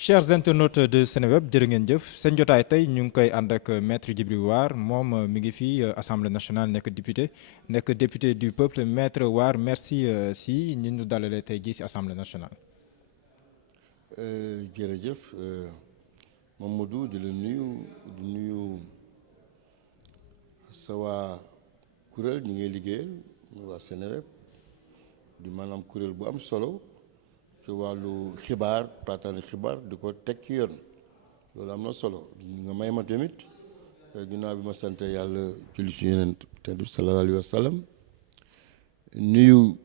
Chers internautes de Seneweb jërë ngeen jëf seen jotaay tey ñu ngi koy ànd ak maître Djibril War moom mi ngi fii assemblée nationale nekk député du peuple maître War merci si ñi ñu dalalee tey jii si assemblée nationale. jërëjëf Mamadou di la nuyu sa waa kuréel ñi ngay liggéeyal muy waa Seneweb di maanaam kuréel bu am solo ci wàllu xibaar taataani xibaar di ko teg ci yoon loolu am na solo nga may ma tamit ginnaaw bi ma sant yàlla julli ci yeneen te du sallallahu alayhi wa sallam nuyu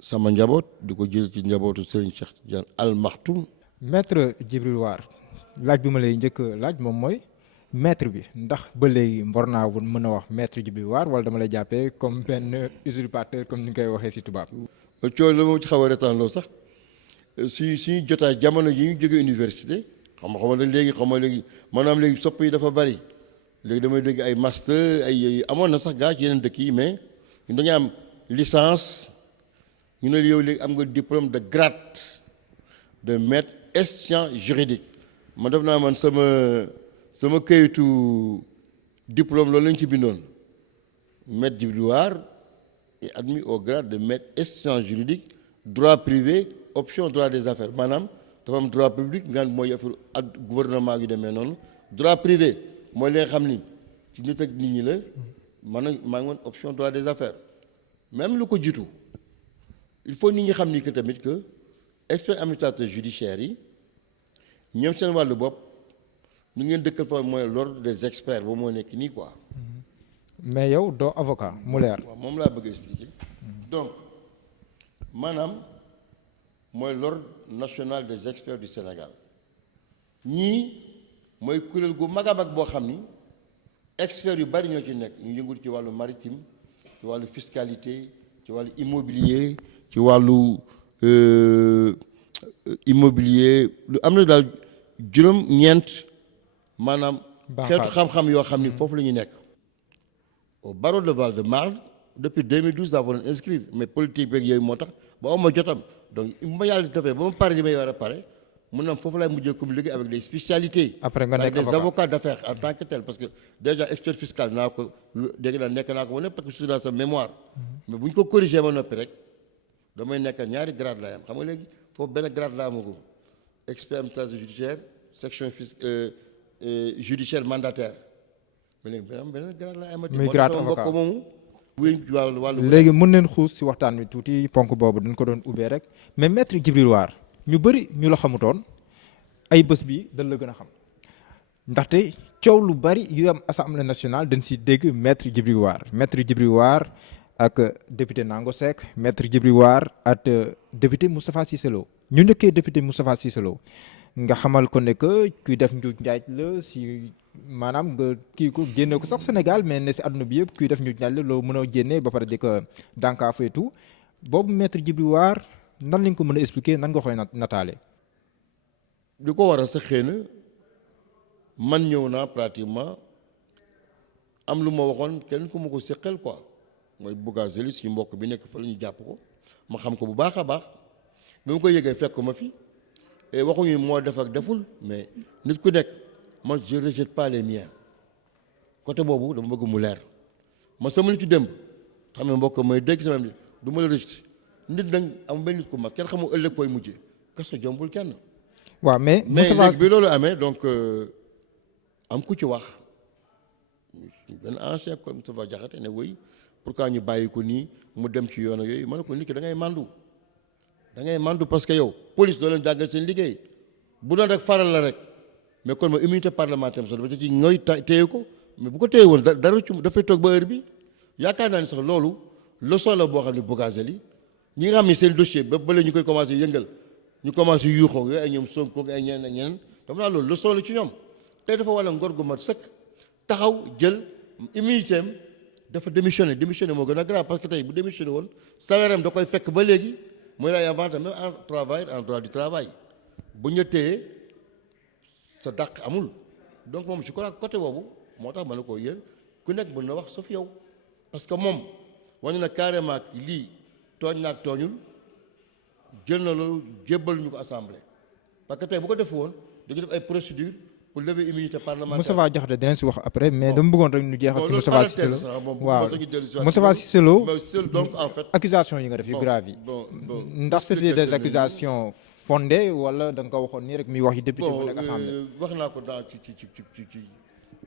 sama njaboot di ko jël ci njabootu Serigne Cheikh Tidiane Al Maktoum. maître Djibril War laaj bi ma lay njëkk laaj moom mooy maître bi ndax ba léegi war naa mën a wax maître Djibril War wala dama lay jàppee comme benn usurpateur comme ni nga koy waxee si tubaab. coono la moom ci xaw a retaan loolu sax suñu jotaay jamono yi ñu jógee université xam nga léegi maanaam léegi sopp yi dafa bari léegi damay dégg ay master ay amoon na sax gaa ci yeneen dëkk yi mais ñu dañu am licence ñu ne yow léegi am nga diplôme de grade de maître ès sciences juridiques man def naa man sama këyitu diplôme loolu lañ ci bindoon maître Djibril War est admis au grade de maître ès sciences juridiques droit privé option droit des affaires maanaam dafa am droit public nga mooy affaire ak gouvernement yu demee noonu droit privé mooy li nga xam ni ci nit ak nit ñi la man maa ngi woon option droit des affaires même lu ko jiitu il faut nit ñi xam ni que tamit que expert administrateur judiciaire yi ñoom seen wàllu bopp nu ngeen dëkkal fa mooy l'ordre des experts boobu moo nekk nii quoi. mais yow doo avocat mu leer. waaw moom laa bëgg expliquer donc maanaam mooy l'ordre national des experts du Sénégal ñii mooy kuréel gu mag a mag boo xam ni experts yu bari ñoo ci nekk ñu yëngul ci wàllu maritime ci wàllu fiscalité ci wàllu immobilier ci wàllu immobilier lu am na daal juróom-ñeent maanaam xeetu xam-xam yoo xam ni foofu la ñu nekk au barreau de Val-de-Marne depuis 2012 daa waroon inscrire mais politique beeg yooyu moo tax ba am ma jotam donc bu ma yàlla defee ba ma pare li may war a pare mun na foofu laay mujjee comme liggéey avec des spécialités. après nga nekk des avocats d'affaires en tant que tel parce que déjà expert fiscal naa ko dégg naa nekk naa ko wane parce que su sa mémoire. mais bu ñu ko corrigé ba noppi rek damay nekk ñaari grade laay am xam nga léegi foofu benn grade laa amagum expert administration judiciaire section judiciaire mandataire mais léegi benn grade laay amati. muy grade avocat moomu. léegi mën neen xuus si waxtaan wi tuuti ponk boobu dañ ko doon ubbee rek mais maître Djibril War ñu bëri ñu la xamutoon ay bés bi dañ la gën a xam ndaxte coow lu bari yu am assemblée nationale dañ si dégg maître Djibril War ak député Nango Seck maître Djibril War ak député Moustapha Cissé Lo ñu njëkkee député Moustapha Cissé Lo nga xamal ko ne que kuy def njuuj njaaj la si maanaam nga kii ko génne ko sax Sénégal mais ne si àdduna bi yëpp kuy def njuuj njaaj la loolu mën a génne ba pare di ko dànkaafu et tout boobu maître Djibril War nan lañ ko mën a expliquer nan nga koy nataale. li ko waral sax xëy na man ñëw naa pratiquement am lu ma waxoon kenn ku ma ko seqal quoi mooy Bougazelli suñu mbokk bi nekk fa la ñu jàpp ko ma xam ko bu baax a baax bi ma koy yëgee fekk ma fi et waxuñu moo def ak deful mais nit ku nekk man je rejette pas les miens côté boobu dama bëgg mu leer man sama nit ci démb xam ne mbokk mooy dégg sama du ma la rejeté nit nag am benn nit ku mag kenn xamul ëllëg fooy mujjee kaso jombul kenn. waaw mais léegi bi loolu amee donc am ku ci wax benn ancien comme Moustapha Diakhaté ne woy pourquoi ñu bàyyi ko nii mu dem ci yoon yooyu ma ne ko nit ki da ngay mandu parce que yow police doo leen jàngal seen liggéey bu doon rek faral la rek mais kon ma immunité parlementaire sax dafa ci ñooy téye ko mais bu ko téye woon dara ci dafay toog ba heure bi yaakaar naa ni sax loolu leçon la boo xam ne Bougazelli ñi nga xam ne seen dossier ba bële ñu koy commencé yëngal ñu commencé yuuxoo yooyu ay ñoom Sonko ay ñeneen ak ñeneen dama naa loolu leçon la ci ñoom tey dafa wala ngor gu mat sëkk taxaw jël immunité am dafa démissionné moo gën a grave parce que tey bu démissionné woon salaire am da koy fekk ba léegi mooy lay inventé même en droit du travail bu ñu téye sa dàq amul donc moom je crois côté boobu moo tax ma ne ko yéen ku nekk mën na wax sauf yow parce que moom wane na carrément lii tooñ naag tooñul jël na loolu jébbal ñu ko assemblée parce que tey bu ko def woon dañu def ay procédures pour lever immunité parlementaire. Moustapha Diakhaté dinañ si wax après mais dama bëggoon rek ñu jeexal si Moustapha Cissé Lo waaw waaw Moustapha Cissé Lo donc en fait. accusation yi nga def yu grave yi ndax c'était des accusations fondées wala da nga ko waxoon nii rek muy wax yi député bu nekk assemblée. wax naa ko dans ci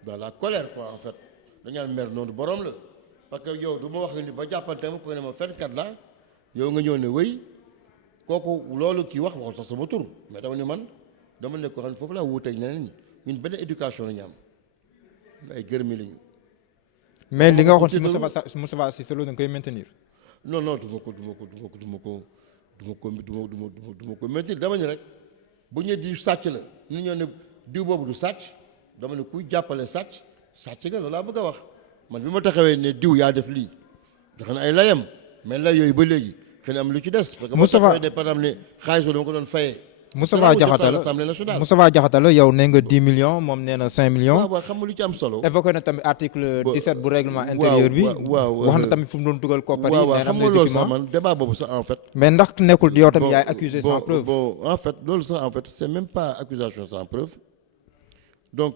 dans la colère quoi en fait dañu mer noonu borom la parce que yow du ma wax ni ba jàppante ma ko ne ma fenkat la yow nga ñëw ne wéy kooku loolu kii waxul sax sama tur mais dama ne man dama ne ko xam ne foofu laa wuuteeg ñeneen ñi ñun benn éducation la ñu am ay gërëmi lañu. mais li nga waxoon si Moustapha Cissé Lo da nga koy maintenir. non du ma ko maintenir dama ne rek bu ñu di sàcc la ñu ñëw ne diw boobu du sàcc dama ne kuy jàppale sàcc nga loolu laa bëgg a wax man bi ma taxawee ne diw yaa def lii joxe na ay layam mais lay yooyu ba léegi xëy na am lu ci des. parce que ma taxawee ne par exemple ne xaalis dama ko doon fayee. Moustapha Diakhaté la yow nee nga 10 millions moom nee na 5 millions. waaw xam nga lu ci am solo. évoqué na tamit article 17 bu règlement intérieur bi. wax na tamit fu mu doon dugal koppar yi. nee na am na loolu sax man débat boobu sax en fait. mais ndax nekkul yow tamit yaay accusé sans preuve. bon en fait loolu sax en fait c'est même pas accusation sans preuve donc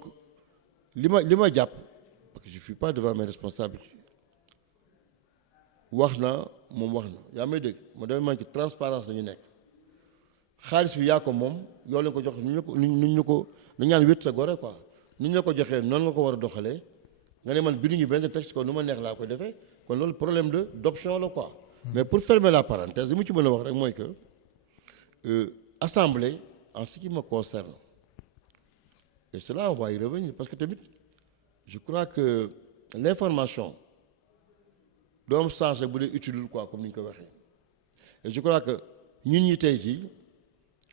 li ma jàpp parce que je suis pas devant mes responsables wax na moom wax na yaa may dégg ma damay man ci transparence la ñu nekk. xaalis bi yaa ko moom yow la ko jox ñu ko dañu ñaan wét sa gore quoi ni ñu la ko joxee noonu nga ko war a doxalee nga ne man binduñu benn texte ko nu ma neex laa ko defee kon loolu problème d'option la quoi. mais pour fermer la parenthèse li mu ci mën a wax rek mooy que assemblée en ce qui me concerne et cela on va y revenir parce que tamit je crois que l'information doom sensé bu dee utile quoi comme ni ñu ko waxee et je crois que ñun ñi tey jii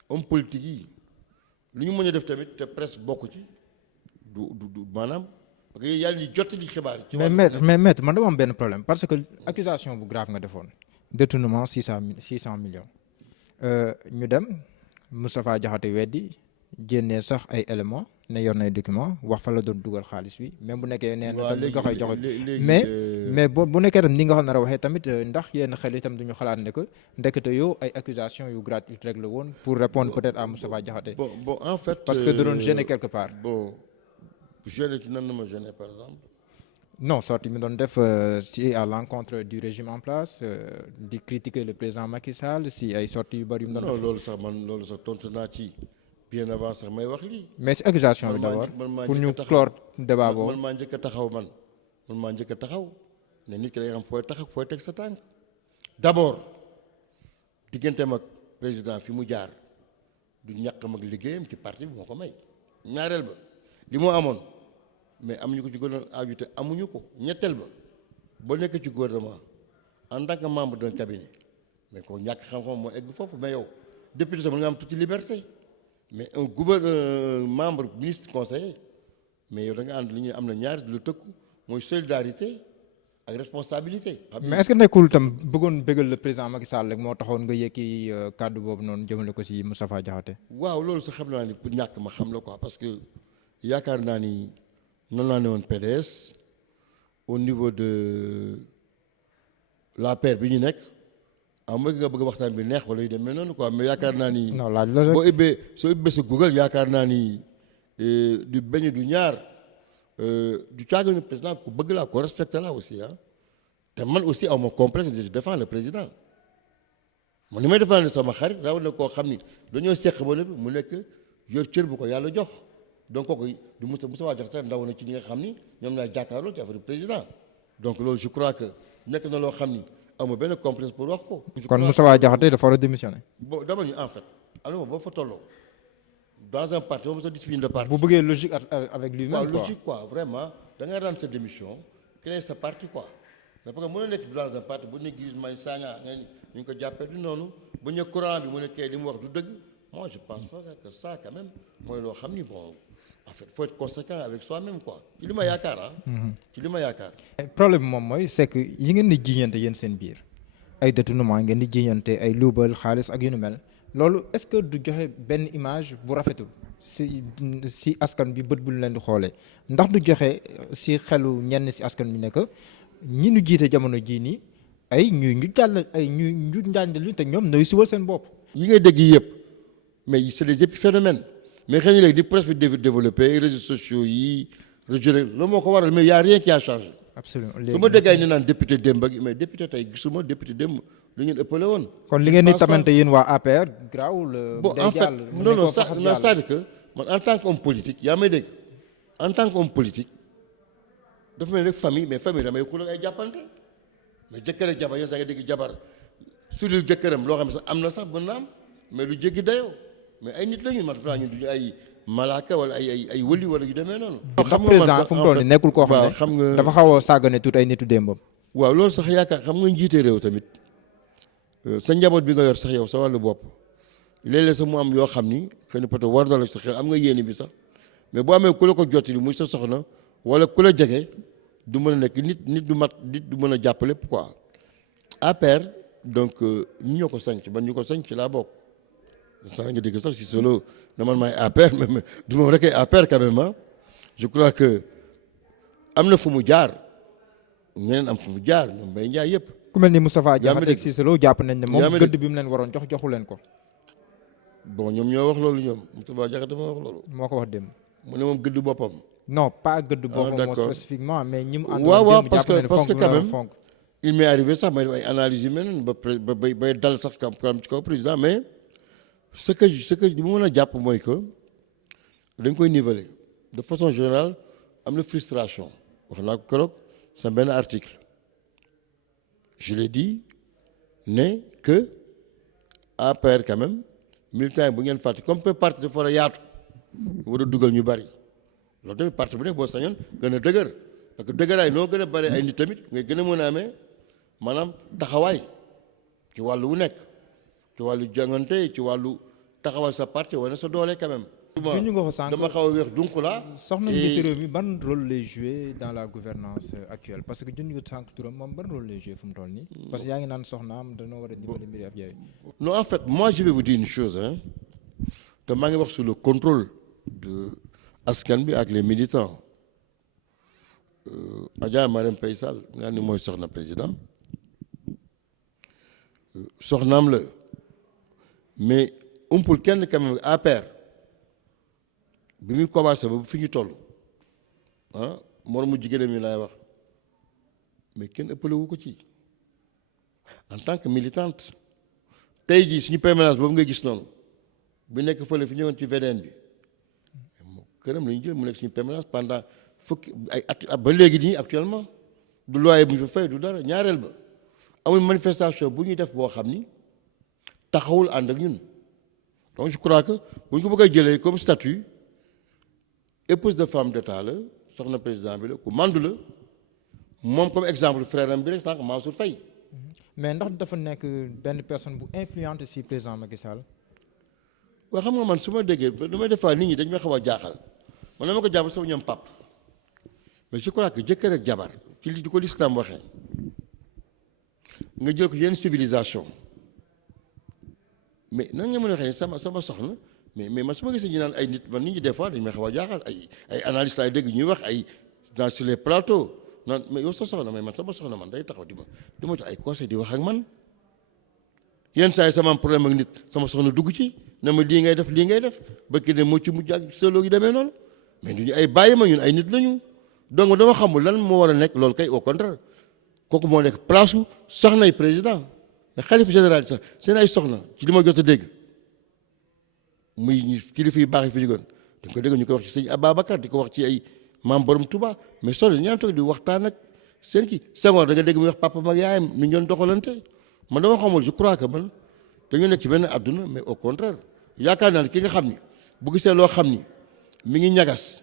homme politique yi li ñu mën a def tamit te presse bokk ci du maanaam parce que yàlla di jottali xibaar yi. mais maître man dama am benn problème parce que accusation bu grave nga defoon détournement 600 millions ñu dem Moustapha Diakhaté weddi génnee sax ay éléments ne yor nay document wax fa la doon dugal xaalis bi même bu nekkee nee na tam li nga koy joxe mais bu nekkee tam ni nga xam ne waxee tamit ndax yenn xel itam duñu xalaat ne que ndekete yow ay accusations yu gratuites rek la woon pour répondre peut-être à Moustapha Diakhaté. bon en fait parce que da doon gêner quelque part. bon gêner ci nan na ma gêner par exemple. non sorti mi doon def si à l'encontre du régime en place di critiquer le président Macky Sall si ay sorties yu bari yu mu doon. non loolu sax tontu naa ci. bien avant sax may wax lii. mais si accusation bi d'abord pour ñu clore débat boobu. man maa njëkk a taxaw ne nit ki da nga xam fooy teg sa tànk. d'abord digganteem ak président fi mu jaar du ñàkkam ak liggéeyam ci parti bi moo ko may. ñaareel ba li mu amoon mais amuñu ko ci gouvernement ajouté amuñu ko ñetteel ba boo nekk ci gouvernement en tant que membre d'un cabinet mais ko ñàkk xam-xam moo egg foofu mais yow député sax mën nga am tuuti liberté. mais un membre ministre conseiller mais yow da nga ànd li ñuy am na ñaari lu tëkku mooy solidarité ak responsabilité. mais est-ce que nekkul tam bëggoon bëggal le président Macky Sall rek moo taxoon nga yëkki kàddu boobu noonu jëmale ko ci Moustapha Diakhaté. waaw loolu sax xam naa ni pour ñàkk ma xam la quoi parce que yaakaar naa ni noonu laa ne woon PDS au niveau de l'APR bi ñu nekk. mooy nga bëgg waxtaan bi neex wala yu demee noonu quoi mais yaakaar naa ni. non laaj la rek soo ubbee sa Google yaakaar naa ni du benn du ñaar du caaginu président ku bëgg laa ko respecté laa aussi ah te man aussi aw ma complexe je défends le président man ni may défendre sama xarit raw na koo xam ni dañoo seq ba lépp mu nekk yor cër bu ko yàlla jox donc kooku du Moustapha Diakhaté ndaw na ci ñi nga xam ni ñoom laa jàkkaarloo ci affaire président donc loolu je crois que nekk na loo xam ni. amul benn complexe pour wax ko. kon Moustapha Diakhaté dafa war a démissionner. bon dama ni en fait alors boo fa tolloo dans un parti moom sa discipline de parti. bu bëggee logique avec lui-même quoi logique quoi vraiment da ngay rendre sa démission créer sa parti quoi mais parce que mën na nekk dans un parti bu nekk Guy Marius Sagna nga ñu ko jàppee du noonu bu ñu courant bi mu nekkee li mu wax du dëgg moi je pense pas que ça quand même mooy loo xam ni bon en fait faut être conséquent avec soi-même quoi ci li ma yaakaar ah. ci li ma yaakaar. problème moom mooy c'est que yi ngeen di jiñante yéen seen biir ay détournement ngeen di jiñante ay luubal xaalis ak yu nu mel loolu est-ce que du joxe benn image bu rafetul si askan bi bët bu ñu leen di xoolee ndax du joxe si xelu ñenn si askan bi ne que ñi ñu jiite jamono jii nii ay ñu jàll ay ñu njànjal te ñoom nooy subal seen bopp. yi ngay dégg yëpp mais c'est des épiphénomènes mais xëy na léegi di presse bi développé réseaux sociaux yi rajo loolu moo ko waral mais y a rien qui a changé. absolument su ma déggee ñu naan député démb ak mais député tey gisuma député démb lu ngeen ëppale woon. kon li ngeen di tamante yéen waa APR garaawul. bon en fait non c'est-à-dire que man en tant qu'homme politique yaa may dégg en tant qu'homme politique dafa mel ni rek famille mais famille damay xul ak ay jàppante mais jëkkër ak jabar yow sax nga dégg jabar su dul jëkkëram loo xam ne sax am na sax mën na am mais lu jéggi dayoo mais ay nit la ñu man dafa ñun duñu ay malaaka wala ay wëli wala yu demee noonu. xam nga président fu mu toll nii nekkul koo xam ne dafa xaw a sàggane tuut ay nitu démbam. waaw loolu sax yaakaar xam nga njiite réew tamit sa njaboot bi nga yor sax yow sa wàllu bopp léeg-léeg sax mu am yoo xam ni xëy na peut-être war na la sa xel am nga yéene bi sax mais boo amee ku la ko jottali muy sa soxna wala ku la jege du mën a nekk nit du mat nit du mën a jàpp lépp quoi. APR donc ñi ñoo ko sanc ban ñu ko sanc ci laa bokk sax nga dégg sax si solo na man maay APR mais du moom rek ay APR quand même je crois que am na fu mu jaar ñeneen am fu mu jaar ñoom Mbaye Ndiaye yëpp. ku mel ni Moustapha Diakhaté ak Cissé Lo jàpp nañ ne moom gëdd bi mu leen waroon joxu leen ko. bon ñoom ñoo wax loolu ñoom Moustapha Diakhaté moo wax loolu. moo ko wax démb. mu ne moom gëdd boppam. non pas gëdd boppam moom spécifiquement mais ñi mu àndoon waaw démb parce que quand même fonk. il m'est arrivé sax may def ay analyses yu mel noonu ba bay dal sax kam ci kaw président mais ce que li mu mën a jàpp mooy que dañ koy niveler de façon générale am na frustration wax naa ko keroog sa benn article je l'ai dit ne que APR quand même militants yi bu ngeen fàtte comme parti dafa war a yaatu war a dugal ñu bari loolu tamit parti bu nekk boo sañoon gën a dëgër parce que dëgëraay noo gën a bari ay nit tamit ngay gën a mën a amee maanaam taxawaay ci wàllu wu nekk ci wàllu jàngante ci wàllu taxawal sa parti wane sa doole quand même. junj nga ko sànq dama xaw a weex donc la. soxna njiitu réew mi ban rôle lay jouer dans la gouvernance actuelle parce que junj nga sànq turam moom ban rôle lay jouer fu mu toll nii. parce que yaa ngi naan soxnaam dañoo war a dimbali mbiri ak yooyu. non en fait moi je vais vous dire une chose te maa ngi wax sur le contrôle de askan bi ak les militants Adja Marème Faye Sall nga ni mooy soxna président soxnaam la mais umpul kenn quand même APR bi muy commencé ba fi ñu toll moromu jigéenam yi laay wax mais kenn ëppale wu ko ci en tant que militante tey jii suñu permanence boobu ngay gis noonu bu nekk fële fi ñëwoon ci VDN bi këram la ñu jël mu nekk suñu permanence pendant fukki ay at ba léegi nii actuellement du loyer bu ñu fa fay du dara ñaareel ba amul manifestation bu ñuy def boo xam ni taxawul ànd ak ñun donc je crois que bu ñu ko bëgg a jëlee comme statut épouse de femme d'état la soxna président bi la ku mandu la moom comme exemple frère am bi rek sànq Mansour Faye. mais ndax dafa nekk benn personne bu influente si président Macky Sall. waaw xam nga man su ma déggee damay def nit ñi dañ may xaw a jaaxal man dama ko jàpp sama ñoom pap mais je crois que jëkkër ak jabar ci li di ko lislaam waxee nga jël ko yenn civilisation mais nan nga mën a waxee ne sama soxna mais man su ma gisee ñu naan ay nit man nit ñi des fois dañ may xaw a jaaxal ay analystes ay dégg ñuy wax ay dans sur les plateaux naan mais yow sa soxna mais man sama soxna man day taxaw di ma jox ay conseils di wax ak man yenn saa yi sama am problème ak nit sama soxna dugg ci na ma lii ngay def ba kii ne moo ci mujj ak solo gi demee noonu mais duñu ay bàyyi ma ñun ay nit lañu donc dama xamul lan moo war a nekk loolu kay au contraire kooku moo nekk place su soxnay président mais xalifa général sax seen ay soxna ci li ma jot a dégg muy kilifa yu baax yi fi jógoon dañ ko dégg ñu ko wax ci sëñ Ababacar di ko wax ci ay maam borom Touba mais soxna ñu naan toog di waxtaan ak seen kii Senghor da nga dégg muy wax papa mag yaayam nu ñu doon doxalante man dama xamul je crois que man dañu nekk ci benn àdduna mais au contraire yaakaar naa ne ki nga xam ni bu gisee loo xam ni mi ngi ñagas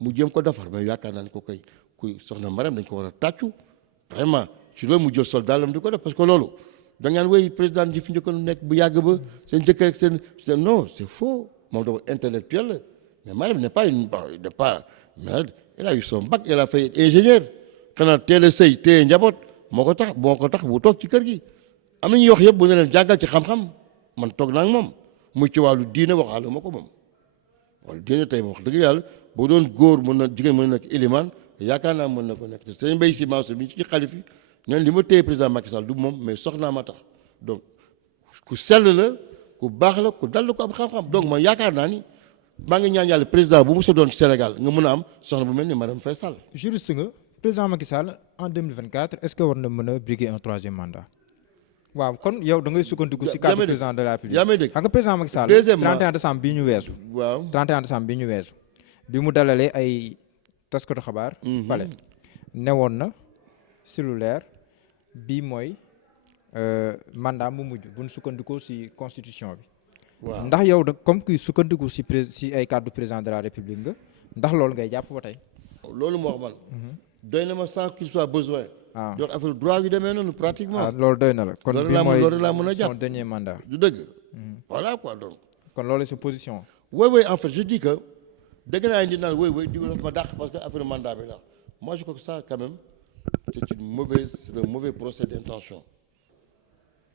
mu jéem ko defar mais yaakaar naa ne ko koy kuy soxna Marème dañ ko war a tàccu vraiment ci loolu mu jël sol daalam di ko def parce que loolu da ngaan wéy président ji fi njëkkoon nekk bu yàgg ba seen jëkkër ak seen non c'est faux moom dafa intellectuel la mais Marème n'est pas mais elle a eu son bac elle a fait ingénieur xanaa teel a sëy téye njaboot moo ko tax bu toog ci kër gi am na ñuy wax yëpp bu ne leen jàngal ci xam-xam man toog naa ak moom muy ci wàllu diine waxaale ma ko moom wàllu diine tey ma wax dëgg yàlla boo doon góor mën na jigéen mën na nekk ilimaan yaakaar naa mën na ko nekk te sëñ Mbaye Sy Mansour bi ci xalif yi neen li ma téye président Macky Sall du moom mais soxnaa ma tax donc ku sell la ku baax la ku dal la ku am xam-xam donc man yaakaar naa ni maa ngi ñaan yàlla président bu mu sa doon ci Sénégal nga mën a am soxna bu mel ni Marième Faye Sall. juriste nga président Macky Sall en 2024 est-ce que war na mën a briguer un 3e mandat. waaw kon yow da ngay sukkandiku ci cadre président de la République. yaa may dégg xam nga président Macky Sall. deuxièmement 31 décembre bii ñu weesu. waaw 31 décembre bii ñu weesu. bi mu dalalee ay taskatu xabaar. pale newoon na ci lu leer bii mooy mandat mu mujj bu ñu sukkandikoo ci constitution bi. waaw ndax yow da comme kuy sukkandiku ci ay cadre président de la République nga ndax loolu ngay jàpp ba tey. loolu moo wax man. doy na ma sans qu'il soit besoin. ah donc affaire droit yu demee noonu pratiquement. ah loolu doy na la. kon loolu bi laa mooy loolu laa mën a jàpp son dernier mandat. du dëgg. voilà quoi donc. kon loolu c'est position. oui en fait je dis que dégg naa nit naan oui diw dafa ma dàq parce que affaire mandat bi la moi je crois que ça quand même c'est un mauvais procès d'intention.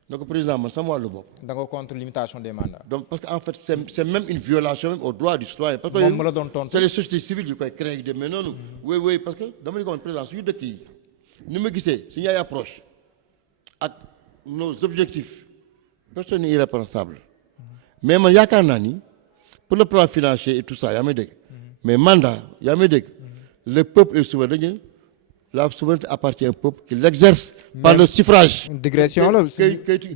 donc président man sama wàllu bopp. da nga contre limitation des mandats. donc parce que en fait c'est même une violation même au droit du citoyen. parce que moom ma la doon tontu c'est les sociétés civiles yu koy créé yu demee noonu. oui parce que dama ne ko woon président suñu dëkk yi ni ma gisee suñu ay approche ak nos objectifs personne n'est irresponsable mais man yaakaar naa ni pour le plan financier et tout ça yaa may dégg mais mandat yaa may dégg le peuple est souverain dañu la souveraineté appartient au peuple qui l'exerce par le suffrage. digression la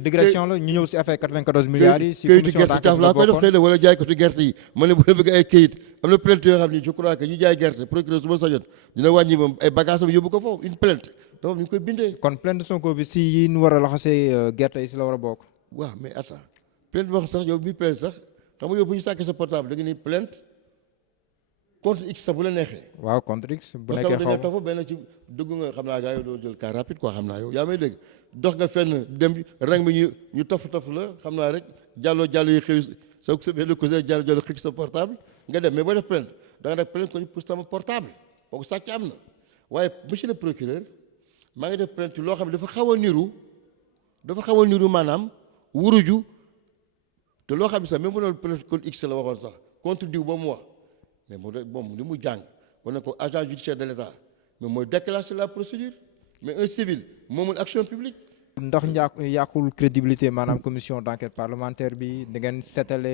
digression la ñu ñëw ci affaire 94 milliards yi. ci kayitu gerte taaf laa koy def xëy na wala jaaykatu gerte yi ma ne bu dee bëgg ay kayit am na plainte yoo xam ni je crois que ñi jaay gerte procureur su ma sañoon dina wàññi moom ay bagages am yóbbu ko foofu une plainte donc ñu koy bindee. kon plainte Sonko bi ci yi ñu war a laxasee gerte yi ci la war a bokk. waaw mais attends plainte wax sax yow bii plainte sax xam nga yow bu ñu sàkkee sa portable da nga ni plainte contre X sax bu la neexee. waaw contre X bu nekkee xaw ma tafu benn ci dugg nga xam naa gars yow doo jël car rapide quoi xam naa yow yaa may dégg dox nga fenn dem rang bi ñu tof la xam naa rek jàlloo yi xëy sa benn cousin jàllo xëy sa portable nga dem mais boo def plainte da nga def plainte ko pour sama portable kooku sàcc am na waaye monsieur le procureur maa ngi def plainte loo xam ne dafa xaw a niru maanaam wuruju te loo xam ne sax même bu doon plainte contre X la waxoon sax contre diw ba mu wax mais moom li mu jàng wane ko agent judiciaire de l'État mais mooy déclencher la procédure mais un civil moomul action publique. ndax yàqul crédibilité maanaam commission d'enquête parlementaire bi da ngeen setale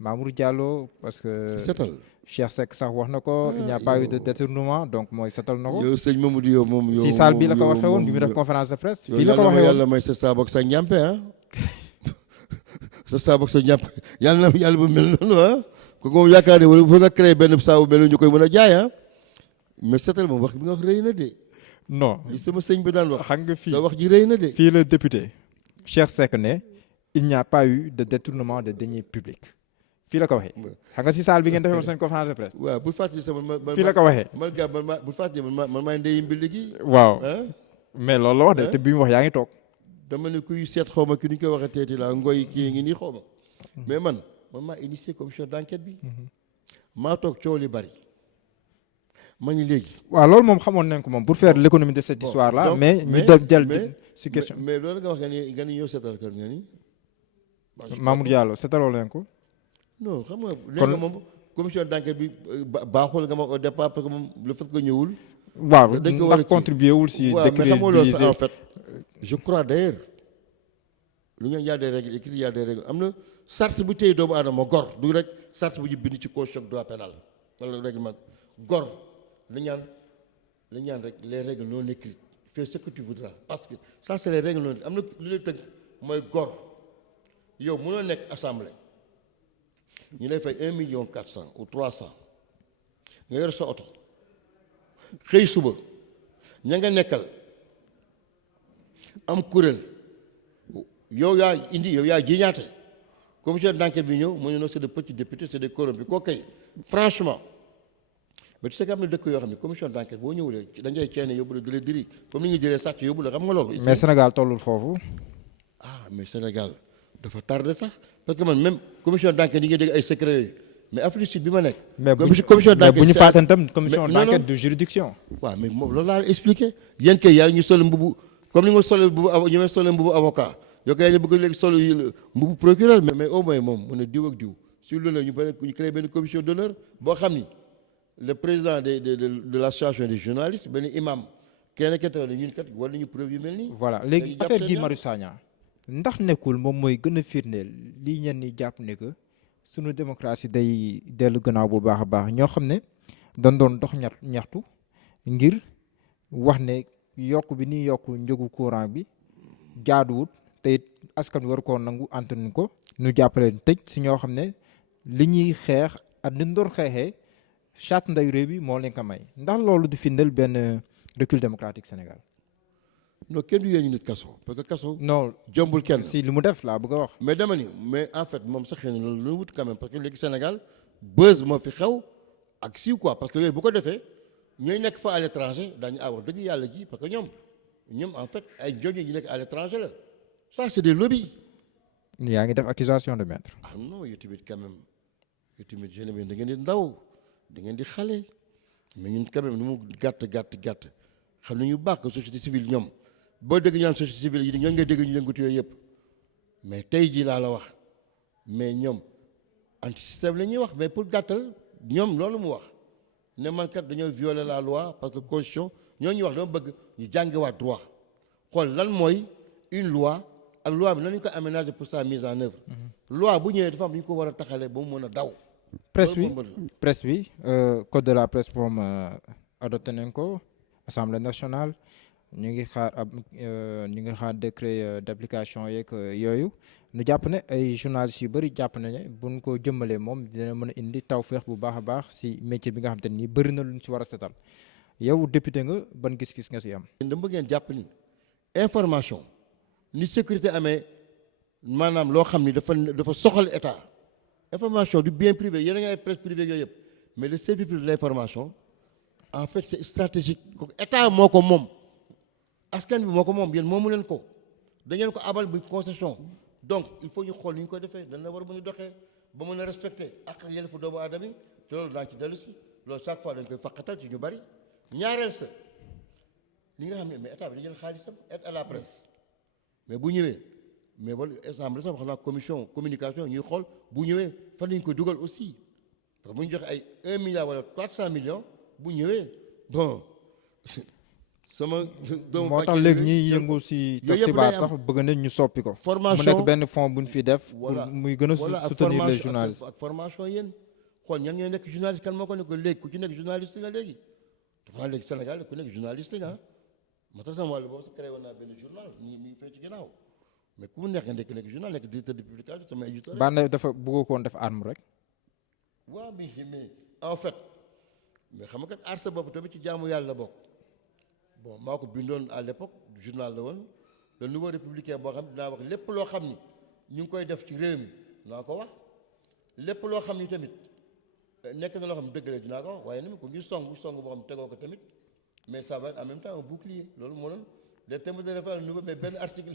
Mamour Diallo parce que. setal Cheikh Seck sax wax na ko. il n'y a pas eu de détournement donc mooy setal na ko. yow sëñ Mamadou yow moom yow si salle bi la ko waxee woon bi mu def conférence de presse. fii la ko waxee woon yàlla may sa saab ak sa njàmpe ah sa saab ak sa njàmpe yàlla bu mel noonu ah. kooku moom yaakaar ne wala bu nga créé benn saabu mel ñu koy mën a jaay ah mais seetal moom wax bi nga wax rëy na de. non li sama sëñ bi daan wax. xam nga fii sa wax ji rëy na de. fii le député Cheikh Seck ne il n'y a pas eu de détournement de deniers publics fii la ko waxee. xam nga si salle bi ngeen defee seen conférence de presse. waaw bul fàttali sama man fii la ko waxee. man gars man bul fàttali man maay ndeyu mbi gi. waaw mais loolu la wax de te bi mu wax yaa ngi toog. dama ne kuy seet xaw ma ki ni ñu koy waxee teeti laa ngoy kii ngi nii xaw ma mais man maa initié commission d'enquête bi maa toog coow li bari ma ni léegi. waaw loolu moom xamoon nañ ko moom pour faire l'économie de cette histoire là. mais ñu dem jël si question. mais loolu nga wax nga ni ñëw seetal kër nga ni. Mamour Diallo seetaloo leen ko. non xam nga léegi moom commission d'enquête bi baaxul nga ma au départ parce que moom le fait que ñëwul. waaw ndax contribuer wul si. waaw mais xam nga loolu en fait je crois d'ailleurs lu ñu y a des règles écrites y a des règles am na. sart bu téye doomu aadama gor du rek sart bu ñu bind ci constitution droit pénal wala règlement gor li ñaan rek les règles non écrites fais ce que tu voudras parce que ça c'est les règles non am na lu lay tënk mooy gor yow mënoo nekk assemblée ñu lay fay 1,4 million ou 300 nga yor sa oto xëy suba ña nga nekkal am kuréel yow yaa jiñaate commission d'enquête bi ñëw mu ne non c'est des petits députés c'est des corrompus koo kay franchement mais tu sais que am na dëkk yoo xam ne commission d'enquête boo ñëwulee dañ lay ceene yóbbu la di la diri comme ni ñuy jëlee sàcc yóbbu la xam nga loolu. mais Sénégal tollul foofu. mais Sénégal dafa tardé sax parce que man même commission d'enquête yi nga dégg ay secret yooyu mais Afrique du Sud bi ma nekk. commission d'enquête mais bu ñu fàttali tam commission d'enquête de juridiction. waaw mais moom loolu laa expliqué yéen kay yàlla ñu sol mbubu comme ni ma solee mbubu ñu may solee mbubu avocat. yoo koy ñu bëgg léegi solo mbubu procureur mais au moins moom mu ne diw ak diw sur l'honneur ñu créé benn commission d'honneur boo xam ni le président de l'association des journalistes benn imam kenn taw ne ñun kat war nañu preuve yu mel nii. voilà léegi affaire Guy Marius Sagna ndax nekkul moom mooy gën a firndeel lii ñenn ñi jàpp ne que sunu démocratie day dellu gannaaw bu baax a baax ñoo xam ne dañ doon dox ñaxtu ngir wax ne yokk bi ni yokk njëgu courant bi jaaduwut te it askan wi war koo nangu antanuñ ko ñu jàppale tëj si ñoo xam ne li ñuy xeex ak ni ñu doon xeexee charte ndeyu réew bi moo leen ko may ndax loolu du firndeel benn recul démocratique Sénégal. non kenn du yéen nit kaso parce que kaso. non jombul kenn si li mu def laa bëgg a wax. mais dama ni mais en fait moom sax xëy na loolu lu wut quand même parce que léegi Sénégal buzz moo fi xew ak siiw quoi parce que yooyu bu ko defee ñooy nekk fa à l'étranger daañu wax dëgg yàlla ji parce que ñoom en fait ay njoño yi nekk à l'étranger la ça c'est des lobbies. yaa ngi def accusation de maître. ah non yow tamit quand même yow tamit jeune bi da ngeen di ndaw da ngeen di xale mais ñun quand même nu mu gàtt xam nañu baax que société civile ñoom boo dégg ñaan société civile yi ñoo ngay dégg ñu yëngatu yooyu yëpp mais tey jii laa la wax mais ñoom anti système la ñuy wax mais pour gàttal ñoom loolu mu wax ne man kat dañoo violer la loi parce que constitution ñoo ñu wax dama bëgg ñu jàngiwaat droit xool lan mooy une loi ak loi bi nañu ko aménager pour sa mise en œuvre. loi bu ñëwee dafa am lu ñu ko war a taxalee ba mu mën a daw. presse bi code de la presse moom adopté nañ ko assemblée nationale ñu ngi xaar décret d'application yeeg yooyu ñu jàpp ne ay journalistes yu bëri jàpp nañ ne buñ ko jëmmalee moom dina mën a indi tawféex bu baax a baax si métier bi nga xam te nii bëri na luñ si war a setal yow député nga ban gis-gis nga si am. dama bëgg ngeen jàpp ni information ni sécurité amee maanaam loo xam ni dafa soxal état information du bien privé yéen a ngi ay presse privée yooyu yëpp mais le service public de l'information en fait c'est stratégique kooku état moo ko moom askan bi moo ko moom yéen moomu leen ko da ngeen ko abal bu concession donc il faut ñu xool ni ñu ko defee dañ la war a mën a doxee ba mën a respecter ak yelleefu doomu aadama yi te loolu daañu ci dellu si loolu chaque fois dañ koy faqatal ci ñu bari ñaareel sa li nga xam ne mais état bi dañu jël xaalisam aide à la presse mais bu ñëwee mais wala assemblée sax wax naa commission communication ñuy xool bu ñëwee fan lañu ko dugal aussi parce que bu ñu joxe ay 1 milliard wala 400 millions bu ñëwee bon sama doomu moo tax léegi ñiy yëngu si tas xibaar sax bëgg nañ ñu soppi ko. formation mu nekk benn fond bu ñu fi def. voilà muy gën a soutenir les journalistes. ak formation yéen xool ñan ñooy nekk journaliste kan moo ko nekk léegi ku ci nekk journaliste nga léegi dafa naa léegi Sénégal ku nekk journaliste nga moo tax sama wàllu boobu sax créé woon naa benn journal nii fee ci ginnaaw mais ku mu neex nga nekk journal nekk directeur de publication sama éditeur. Banda dafa bëggoo koon def arme rek. waaw mais en fait mais xam nga kat aar sa bopp tamit ci jaamu yàlla la bokk bon maa ko bindoon à l'époque journal la woon le nouveau républicain boo xam ne dinaa wax lépp loo xam ni ñu ngi koy def ci réew mi dinaa ko wax lépp loo xam ni tamit nekk na loo xam ne dëgg la dinaa ko wax waaye tamit ku ngi song boo xam ne tegoo ko tamit mais ça va être en même temps un bouclier loolu moo doon les thèmes de référence nouveau mais benn article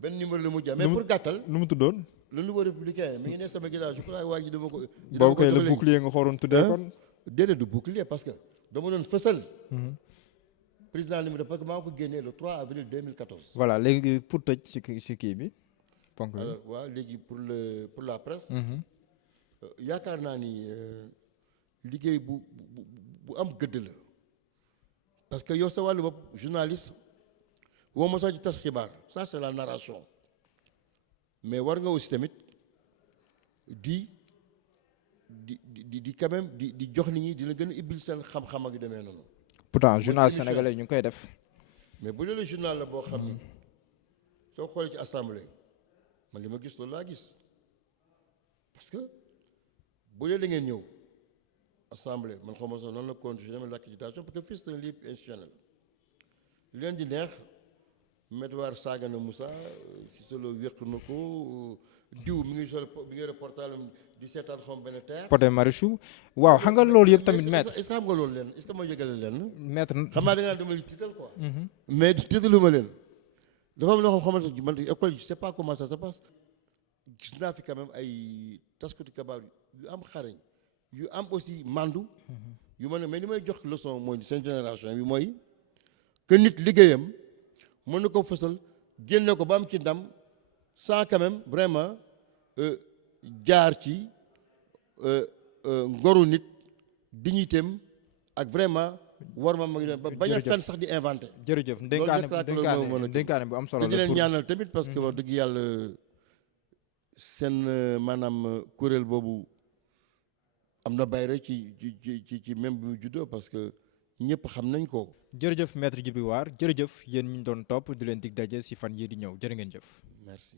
benn numéro la mu jàmm mais pour gàttal nu mu tuddoon. le nouveau républicain mi ngi ne sama ginnaaw je crois waa ji dama ko. boobu kay le bouclier nga xooroon tuddee kon. déedéet du bouclier parce que dama doon fësal. président li mu def parce que maa ko génnee le 3 avril 2014. voilà léegi pour tëj si kii bi ponk bi. alors waaw léegi pour la presse. yaakaar naa ni liggéey bu am gëdd la. parce que yow sa wàllu bopp journaliste woo ma sax ci tas xibaar ça c'est la narration mais war nga aussi tamit di quand même di jox nit ñi dina gën a ibbil seen xam-xam ak yu demee noonu. pourtant journal sénégalais ñu ngi koy def. mais bu dee journal la boo xam ni soo xoolee ci assemblée man li ma gis loolu laa gis parce que bu dee da ngeen ñëw assemblée man xaw ma sax noonu la continuer ma l'accréditation parce que fii c'est un livre institutionnel li leen di neex Medouar saaga na Moussa si solo wéq na ko diw mi ngi sol bi ngi reportage di seetaan xom benn terre. Pod et Marichou waaw xam nga loolu yëpp tamit maître. est-ce que xam nga loolu leen est-ce que ma yëgale leen. maître xam naa da nga naan dama tiital quoi. mais tiitalu ma leen. dafa am loo xamante ni man école yi je sais pas comment ça se passe. gis naa fi quand même ay taskatu kabaar yu am xarañ yu am aussi mandu. yu ma ne mais li may jox leçon mooy seen génération bi mooy que nit liggéeyam mën na ko fësal génne ko ba am ci ndam sans quand même vraiment jaar ci ngoru nit dignitéem ak vraiment war ma mag leen ba bañ a fen sax di inventé. jërëjëf ndénkaane bu am solo te la di leen ñaanal tamit parce que wax dëgg yàlla seen maanaam kuréel boobu am na bayre ci même bi mu juddoo parce que ñëpp xam nañ ko. jërëjëf maître Djibril War jërëjëf yéen ñu doon topp di leen dig daje si fan yii di ñëw jërë ngeen jëf. Merci.